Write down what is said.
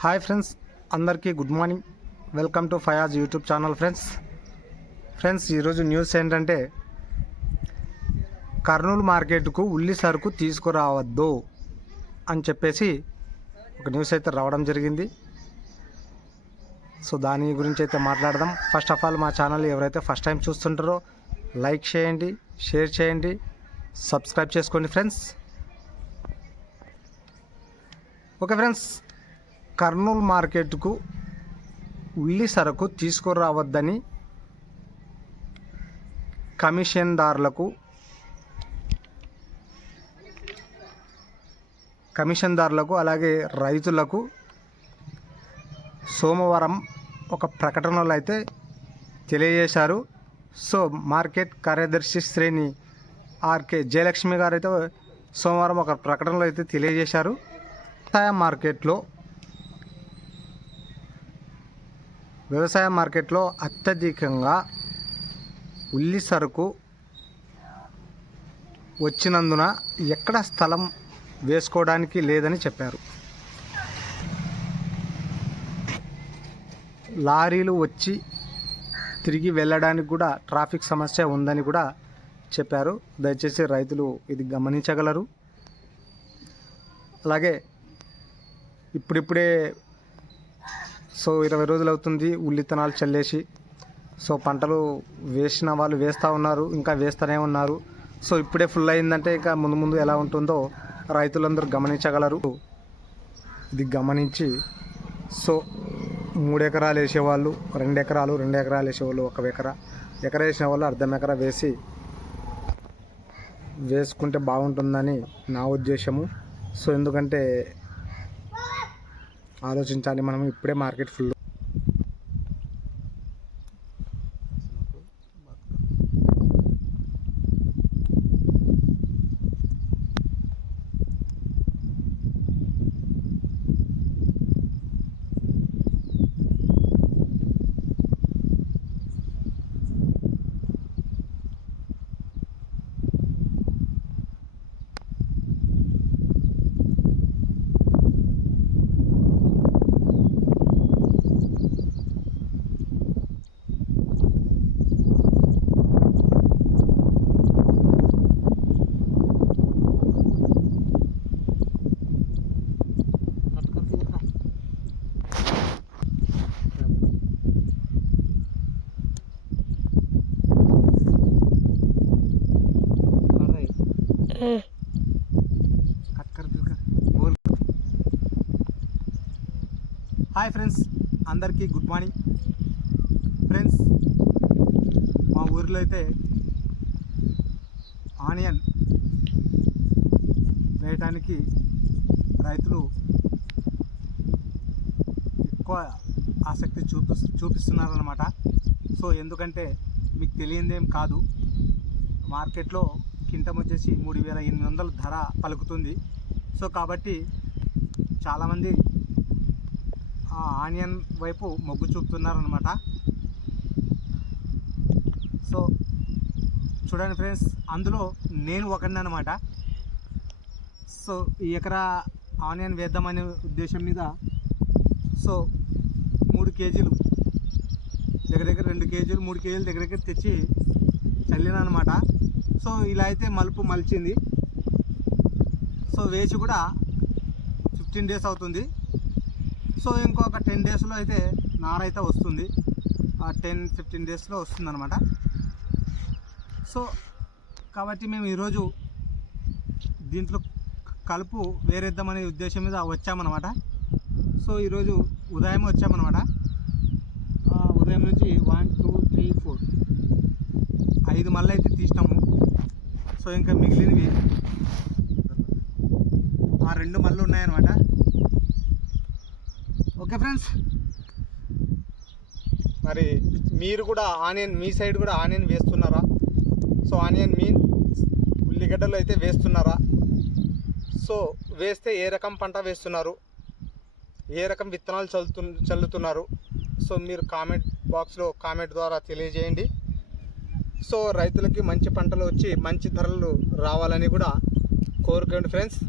Hi friends, అందరికీ good morning. Welcome to Fayaz YouTube channel. Friends ఈరోజు news ఏంటంటే కర్నూలు మార్కెట్కు ఉల్లి సరుకు తీసుకురావద్దు అని చెప్పేసి ఒక న్యూస్ అయితే రావడం జరిగింది. సో దాని గురించి అయితే మాట్లాడదాం. ఫస్ట్ ఆఫ్ ఆల్ మా ఛానల్ ఎవరైతే ఫస్ట్ టైం చూస్తుంటారో లైక్ చేయండి, షేర్ చేయండి, సబ్స్క్రైబ్ చేసుకోండి ఫ్రెండ్స్. ఓకే ఫ్రెండ్స్, కర్నూలు మార్కెట్కు ఉల్లి సరుకు తీసుకురావద్దని కమిషన్దారులకు అలాగే రైతులకు సోమవారం ఒక ప్రకటనలో అయితే తెలియజేశారు. సో మార్కెట్ కార్యదర్శి శ్రేణి ఆర్కే జయలక్ష్మి గారు అయితే సోమవారం ఒక ప్రకటనలో అయితే తెలియజేశారు. వ్యవసాయ మార్కెట్లో అత్యధికంగా ఉల్లి సరుకు వచ్చినందున ఎక్కడ స్థలం వేసుకోవడానికి లేదని చెప్పారు. లారీలు వచ్చి తిరిగి వెళ్ళడానికి కూడా ట్రాఫిక్ సమస్య ఉందని కూడా చెప్పారు. దయచేసి రైతులు ఇది గమనించగలరు. అలాగే ఇప్పుడిప్పుడే 20 రోజులు అవుతుంది ఉల్లిత్తనాలు చల్లేసి. సో పంటలు వేసిన వాళ్ళు వేస్తూ ఉన్నారు, ఇంకా వేస్తూనే ఉన్నారు. సో ఇప్పుడే ఫుల్ అయిందంటే ఇంకా ముందు ముందు ఎలా ఉంటుందో రైతులందరూ గమనించగలరు. ఇది గమనించి 3 ఎకరాలు వేసేవాళ్ళు 2 ఎకరాలు, 2 ఎకరాలు వేసేవాళ్ళు 1 ఎకరా, ఎకరా వేసిన వాళ్ళు అర్ధం ఎకరా వేసుకుంటే బాగుంటుందని నా ఉద్దేశము. సో ఎందుకంటే ఆలోచించాలి మనం. ఇప్పుడే మార్కెట్ ఫుల్. హాయ్ ఫ్రెండ్స్, అందరికీ గుడ్ మార్నింగ్. ఫ్రెండ్స్, మా ఊరిలో అయితే ఆనియన్ వేయటానికి రైతులు ఎక్కువ ఆసక్తి చూపిస్తున్నారన్నమాట. సో ఎందుకంటే మీకు తెలియందేం కాదు, మార్కెట్లో కింటం వచ్చేసి 3,800 ధర పలుకుతుంది. సో కాబట్టి చాలామంది ఆనియన్ వైపు మొగ్గు చూపుతున్నారనమాట. సో చూడండి ఫ్రెండ్స్, అందులో నేను ఒకడిని అనమాట. సో ఈ ఎకరా ఆనియన్ వేద్దామనే ఉద్దేశం మీద 3 కేజీలు దగ్గర 2 కేజీలు 3 కేజీలు దగ్గర తెచ్చి చల్లిన అనమాట. సో ఇలా అయితే మలుపు మలిచింది. సో వేసి కూడా 15 డేస్ అవుతుంది. సో ఇంకొక 10 డేస్లో అయితే నారైతే వస్తుంది. 10-15 డేస్లో వస్తుంది అనమాట. సో కాబట్టి మేము ఈరోజు దీంట్లో కలుపు వేరేద్దామనే ఉద్దేశం మీద వచ్చామన్నమాట. సో ఈరోజు ఉదయం వచ్చామన్నమాట. ఉదయం నుంచి 1 2 3 4 5 మళ్ళీ అయితే తీసినాము. సో ఇంకా మిగిలినవి 2 మళ్ళీ ఉన్నాయన్నమాట. ఓకే ఫ్రెండ్స్, మరి మీరు కూడా మీ సైడ్ కూడా ఆనియన్ వేస్తున్నారా? సో ఆనియన్ ఉల్లిగడ్డలు అయితే వేస్తున్నారా? సో వేస్తే ఏ రకం పంట వేస్తున్నారు, ఏ రకం విత్తనాలు చల్లుతున్నారు? సో మీరు కామెంట్ బాక్స్లో కామెంట్ ద్వారా తెలియజేయండి. సో రైతులకి మంచి పంటలు వచ్చి మంచి ధరలు రావాలని కూడా కోరుకోండి ఫ్రెండ్స్.